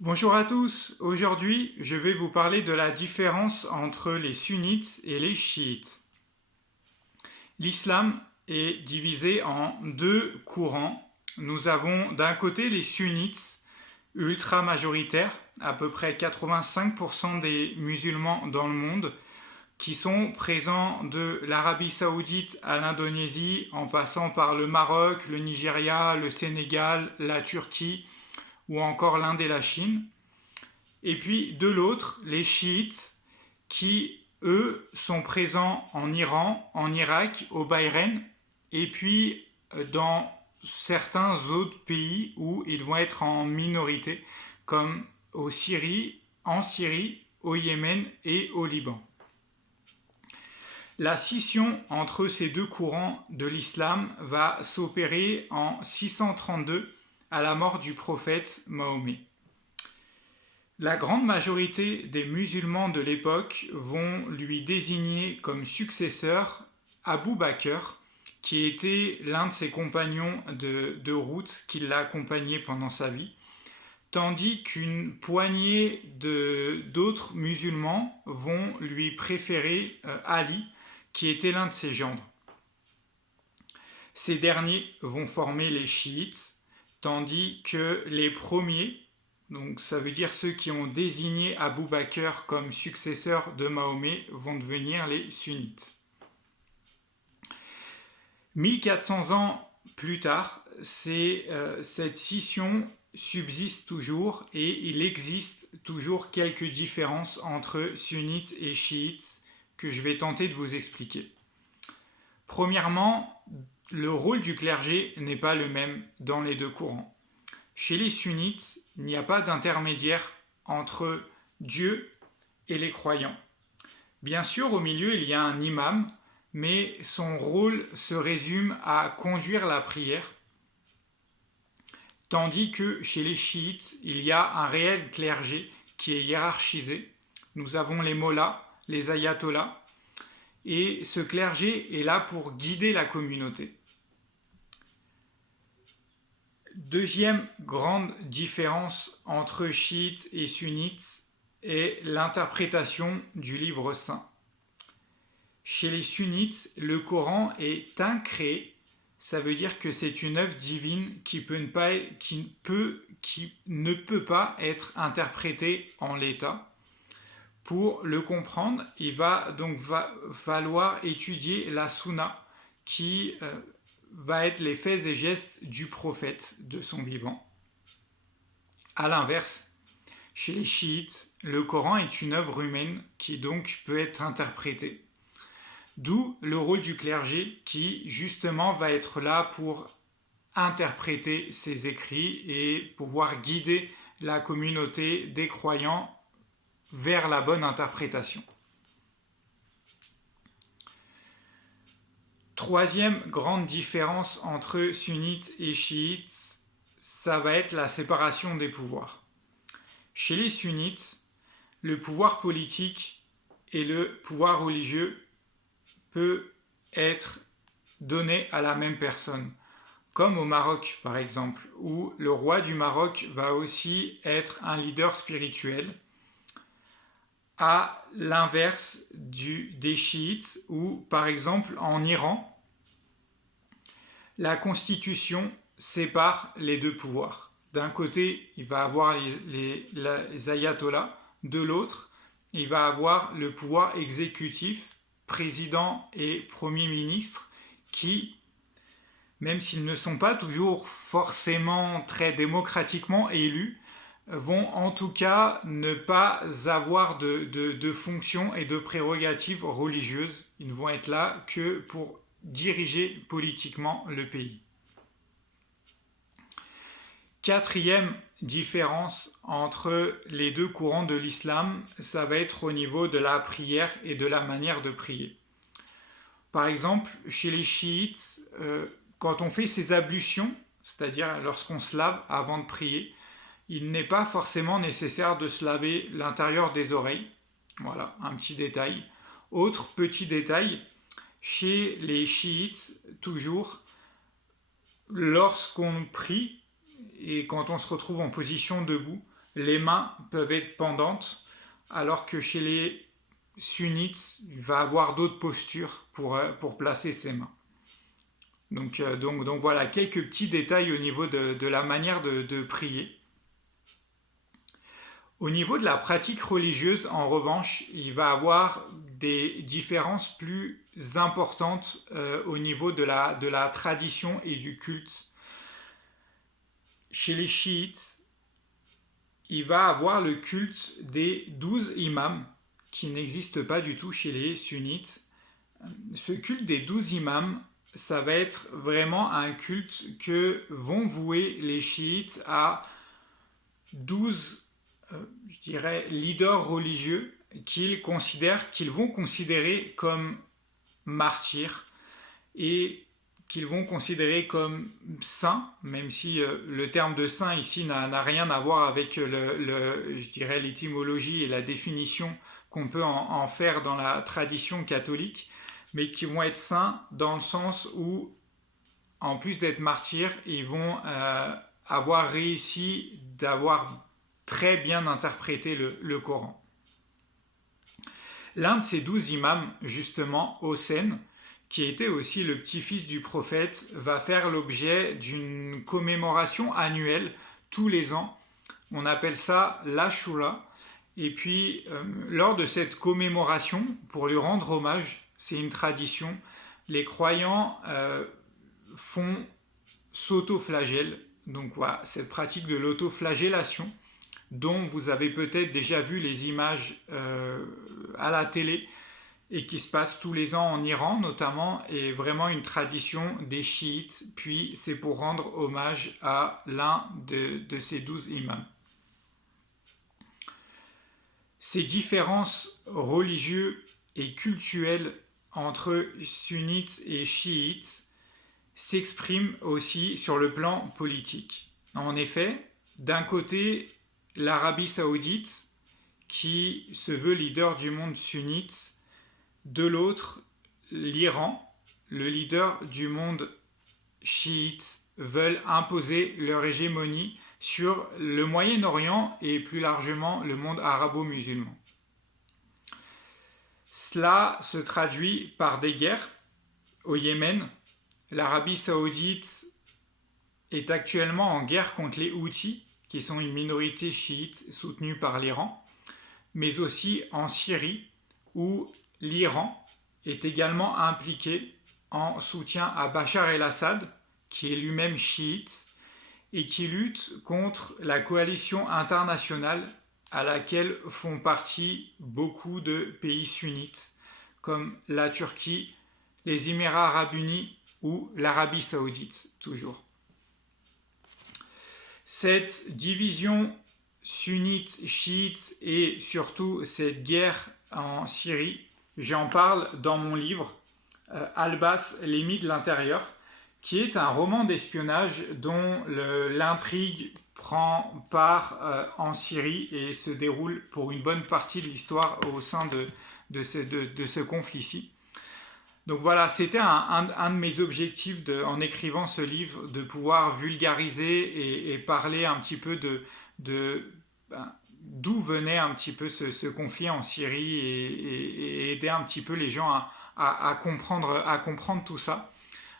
Bonjour à tous, aujourd'hui je vais vous parler de la différence entre les sunnites et les chiites. L'islam est divisé en deux courants. Nous avons d'un côté les sunnites, ultra majoritaires, à peu près 85% des musulmans dans le monde, qui sont présents de l'Arabie Saoudite à l'Indonésie, en passant par le Maroc, le Nigeria, le Sénégal, la Turquie ou encore l'Inde et la Chine. Et puis de l'autre, les chiites qui, eux, sont présents en Iran, en Irak, au Bahreïn, et puis dans certains autres pays où ils vont être en minorité, comme en Syrie, au Yémen et au Liban. La scission entre ces deux courants de l'islam va s'opérer en 632 à la mort du prophète Mahomet. La grande majorité des musulmans de l'époque vont lui désigner comme successeur Abu Bakr, qui était l'un de ses compagnons de route qui l'a accompagné pendant sa vie, tandis qu'une poignée d'autres musulmans vont lui préférer Ali, qui était l'un de ses gendres. Ces derniers vont former les chiites, tandis que les premiers, donc ça veut dire ceux qui ont désigné Abu Bakr comme successeur de Mahomet, vont devenir les sunnites. 1400 ans plus tard, cette scission subsiste toujours et il existe toujours quelques différences entre sunnites et chiites que je vais tenter de vous expliquer. Premièrement, le rôle du clergé n'est pas le même dans les deux courants. Chez les sunnites, il n'y a pas d'intermédiaire entre Dieu et les croyants. Bien sûr, au milieu, il y a un imam, mais son rôle se résume à conduire la prière, tandis que chez les chiites, il y a un réel clergé qui est hiérarchisé. Nous avons les mollahs, les ayatollahs, et ce clergé est là pour guider la communauté. Deuxième grande différence entre chiites et sunnites est l'interprétation du livre saint. Chez les sunnites, le Coran est incréé, ça veut dire que c'est une œuvre divine qui ne peut pas être interprétée en l'état. Pour le comprendre, il va donc falloir étudier la sunna qui va être les faits et gestes du prophète de son vivant. A l'inverse, chez les chiites, le Coran est une œuvre humaine qui donc peut être interprétée. D'où le rôle du clergé qui justement va être là pour interpréter ces écrits et pouvoir guider la communauté des croyants vers la bonne interprétation. Troisième grande différence entre sunnites et chiites, ça va être la séparation des pouvoirs. Chez les sunnites, le pouvoir politique et le pouvoir religieux peut être donné à la même personne, comme au Maroc par exemple, où le roi du Maroc va aussi être un leader spirituel, à l'inverse des chiites, où par exemple en Iran, la constitution sépare les deux pouvoirs. D'un côté, il va avoir les ayatollahs, de l'autre, il va avoir le pouvoir exécutif, président et premier ministre, qui, même s'ils ne sont pas toujours forcément très démocratiquement élus, vont en tout cas ne pas avoir de fonctions et de prérogatives religieuses. Ils ne vont être là que pour diriger politiquement le pays. Quatrième différence entre les deux courants de l'islam, ça va être au niveau de la prière et de la manière de prier. Par exemple, chez les chiites, quand on fait ses ablutions, c'est-à-dire lorsqu'on se lave avant de prier, il n'est pas forcément nécessaire de se laver l'intérieur des oreilles. Voilà, un petit détail. Autre petit détail, chez les chiites, toujours, lorsqu'on prie et quand on se retrouve en position debout, les mains peuvent être pendantes, alors que chez les sunnites, il va avoir d'autres postures pour placer ses mains. Donc voilà, quelques petits détails au niveau de la manière de prier. Au niveau de la pratique religieuse, en revanche, il va avoir des différences plus importantes au niveau de la tradition et du culte. Chez les chiites, il va avoir le culte des 12 imams, qui n'existe pas du tout chez les sunnites. Ce culte des 12 imams, ça va être vraiment un culte que vont vouer les chiites à 12 je dirais, leaders religieux qu'ils vont considérer comme martyrs et qu'ils vont considérer comme saints, même si le terme de saint ici n'a rien à voir avec je dirais, l'étymologie et la définition qu'on peut en faire dans la tradition catholique, mais qui vont être saints dans le sens où, en plus d'être martyrs, ils vont avoir réussi d'avoir très bien interprété le Coran. L'un de ces 12 imams, justement, Hossein, qui était aussi le petit-fils du prophète, va faire l'objet d'une commémoration annuelle tous les ans. On appelle ça l'Ashura. Et puis, lors de cette commémoration, pour lui rendre hommage, c'est une tradition, les croyants font s'auto-flagellent. Donc voilà, cette pratique de l'autoflagellation, dont vous avez peut-être déjà vu les images à la télé et qui se passe tous les ans en Iran notamment, est vraiment une tradition des chiites, puis c'est pour rendre hommage à l'un de ces 12 imams. Ces différences religieuses et cultuelles entre sunnites et chiites s'expriment aussi sur le plan politique. En effet, d'un côté, l'Arabie saoudite, qui se veut leader du monde sunnite, de l'autre, l'Iran, le leader du monde chiite, veulent imposer leur hégémonie sur le Moyen-Orient et plus largement le monde arabo-musulman. Cela se traduit par des guerres. Au Yémen, l'Arabie saoudite est actuellement en guerre contre les Houthis, qui sont une minorité chiite soutenue par l'Iran, mais aussi en Syrie, où l'Iran est également impliqué en soutien à Bachar el-Assad, qui est lui-même chiite, et qui lutte contre la coalition internationale à laquelle font partie beaucoup de pays sunnites, comme la Turquie, les Émirats arabes unis ou l'Arabie saoudite, toujours. Cette division sunnite, chiite et surtout cette guerre en Syrie, j'en parle dans mon livre Al-Bas, l'ennemi de l'intérieur, qui est un roman d'espionnage dont l'intrigue prend part en Syrie et se déroule pour une bonne partie de l'histoire au sein de ce conflit-ci. Donc voilà, c'était un de mes objectifs en écrivant ce livre, de pouvoir vulgariser et parler un petit peu d'où venait un petit peu ce conflit en Syrie et aider un petit peu les gens à comprendre tout ça.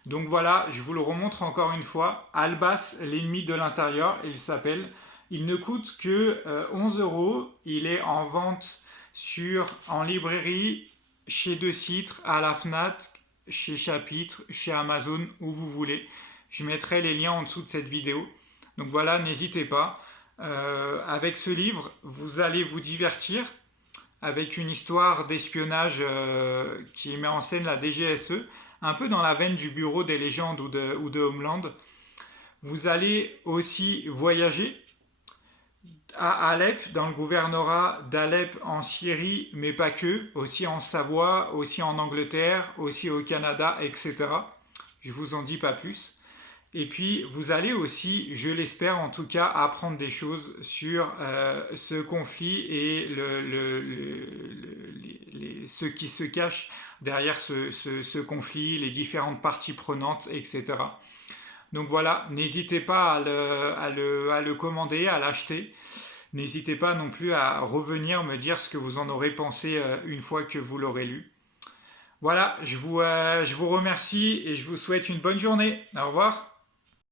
Donc voilà, je vous le remontre encore une fois, Al-Bas, l'ennemi de l'intérieur, il s'appelle. Il ne coûte que 11 €, il est en vente en librairie, chez De Citre, à la Fnac, chez Chapitre, chez Amazon, où vous voulez. Je mettrai les liens en dessous de cette vidéo. Donc voilà, n'hésitez pas. Avec ce livre, vous allez vous divertir avec une histoire d'espionnage qui met en scène la DGSE, un peu dans la veine du Bureau des légendes ou de Homeland. Vous allez aussi voyager à Alep, dans le gouvernorat d'Alep en Syrie, mais pas que, aussi en Savoie, aussi en Angleterre, aussi au Canada, etc. Je vous en dis pas plus. Et puis, vous allez aussi, je l'espère en tout cas, apprendre des choses sur ce conflit et ce qui se cache derrière ce conflit, les différentes parties prenantes, etc. Donc voilà, n'hésitez pas à le commander, à l'acheter. N'hésitez pas non plus à revenir me dire ce que vous en aurez pensé une fois que vous l'aurez lu. Voilà, je vous remercie et je vous souhaite une bonne journée. Au revoir.